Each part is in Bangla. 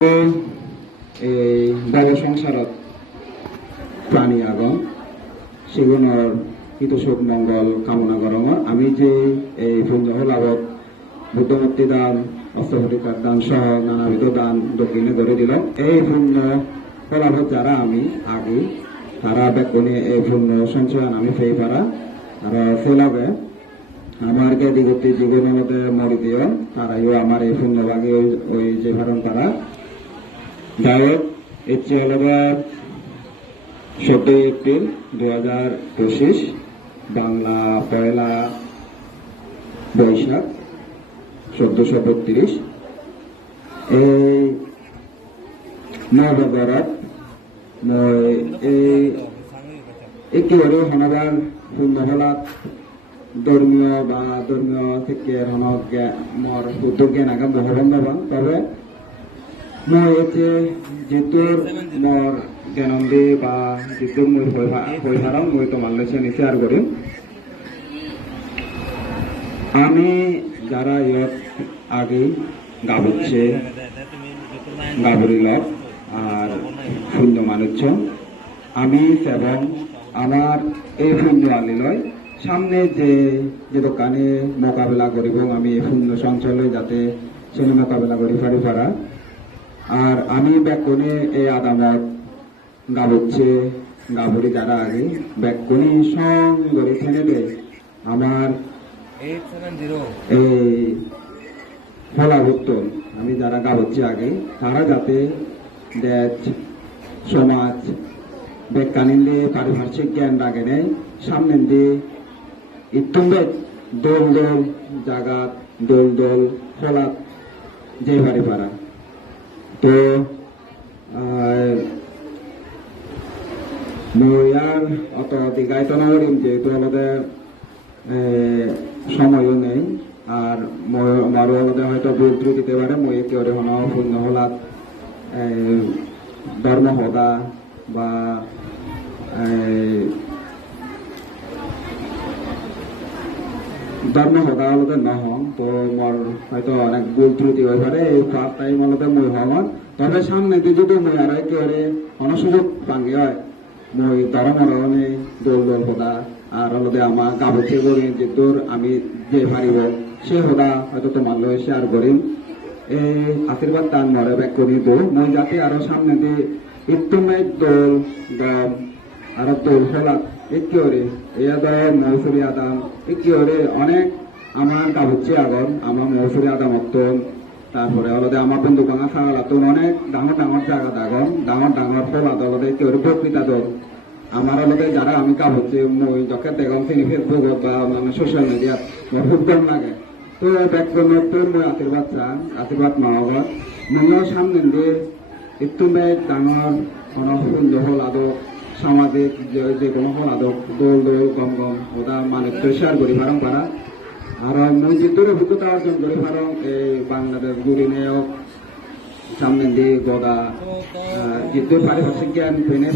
এই নব সংসারত প্রাণী আগম সেগুলোর হিত সুখ মঙ্গল কামনা করম। আমি যে এই পুণ্য লাভত বুদ্ধমূর্তি দান, অষ্টভটিকার দান সহ নানাবিধ দান দক্ষিণে ধরে দিল। এই পুণ্য ফলাফল যারা আমি আগে তারা বেকনে এই পুণ্য সঞ্চয়ন আমি ফেই পারা আর সে লাগে আমার গতি জীবনের মধ্যে মরি দিও তারাইও আমার এই পুণ্যভাগে ওই যে ভারণ তারা গায়ক ইচ্ছে হল 14 এপ্রিল 2025 বাংলা পয়লা বৈশাখ 1432 এই নবগরত মই এই একেবারে হনবার পুণ্যফলাত ধর্মীয় থেকে হনক মর উদ্যোগে নাগাম হবেন নবান। তবে মই এতে যিটোর মর জ্ঞানন্দে বা যিটোর মোৰ হৈভাৰং মই তোমার লৈছে শেয়ার কৰিম। আমি যারা ইয়ত আগে গাবুচ্ছে গাবুরি লগ আর শূন্য মানুষ আমি এবং আমার এই শূন্য আলিলয় সামনে যে দোকানে মোকাবেলা করিব আমি এই শূন্য সঞ্চলে যাতে সেনে মোকাবেলা করি পারা। আর আমি ব্যাকনে এই আদামত গাবুচ্ছে গাবুরি যারা আগে ব্যাকনি সং করে ঠেনে দেয় আমার এই ফলাভুক্ত আমি যারা গাবুচ্ছে আগে তারা যাতে দেশ সমাজ বেকানিলে পারিপার্শ্বিক জ্ঞান রাখে নেয় সামনে দিয়ে ইত্যম্বে দোল জাগাত দোল ফলাত যে পারি পারা। তো মই আর অত দীঘায়িত নকরিম যেহেতু আমাদের সময়ও নেই আর আমারও আমাদের হয়তো ভুল ত্রুটি দিতে পারে। মই একেবারে পূর্ণ হলাত ধর্ম হদা বা ধর্ম হদা হলতে নহন। তো মোর হয়তো অনেক ভুল ত্রুটি হয়ে পারে এই ফার্স্ট টাইম হলতে মই হন। তবে সামনে দিয়ে যদি মই আর একেবারে অনসুযোগ পাঙ্গে হয় মই ধর্মরণে দোল হদা আর হলতে আমার গাবুছে করি যেদূর আমি যে পারিব সে হদা হয়তো তোমার লয় শেয়ার করিম। এই আশীর্বাদ দান মরে ব্যাক করি তো মই যাতে আরো সামনে দিয়ে ইত্যমে দোল দম আর দোল ফলাত একেবারে এয়া দল মৌসুরি আদাম একেবারে অনেক আমার গাবুচ্ছে আগন আমার মৌসুরি আদাম অত্তন তারপরে হলদে আমার বন্ধু বাঙা খাওয়ালাতন অনেক ডাঙর জায়গা দাগন ডাঙর ফলাত হলদে একেবারে প্রকৃতা দল আমার হলদে যারা আমি গাবুচ্ছে মই যখন দেখুন তিনি ফেসবুকত বা অন্যান্য সোশ্যাল মিডিয়াত মোৰ খুব দম লাগে। তো ব্যাকরণের মই আশীর্বাদ মাগত মইও সামনে দিয়ে ইত্যমে ডাঙর সুন্দর হল আদক সামাজিক যে কোনো হল আদক দোল গম ওটা মানুষ শেয়ার করি পারা। আর মই যেহেতু অভিজ্ঞতা অর্জন করি পারং এই বাংলাদেশ গুড়ি নেওক সামনে দিয়ে গদা যেহেতু পারিপার্শ্বিক জ্ঞান পেনে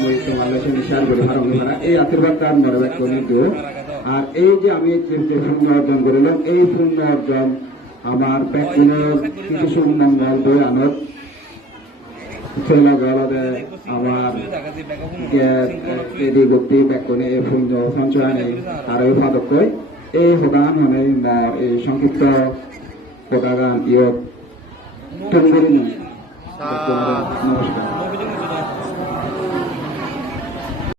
মই তোমার শেয়ার করি পারা এই আশীর্বাদ তার মরে ব্যাক করে দিও। আর এই যে আমি যে শূন্য অর্জন করিলাম এই শূন্য অর্জন আমার ব্যাকরণের কিছু সুমঙ্গল বই আনত আমার গতি ব্যাকরণে এই শূন্য সঞ্চয়নে আর এই ফাদক এই সদান হনে এই সংক্ষিপ্ত সদাগান ইয়ত নমস্কার।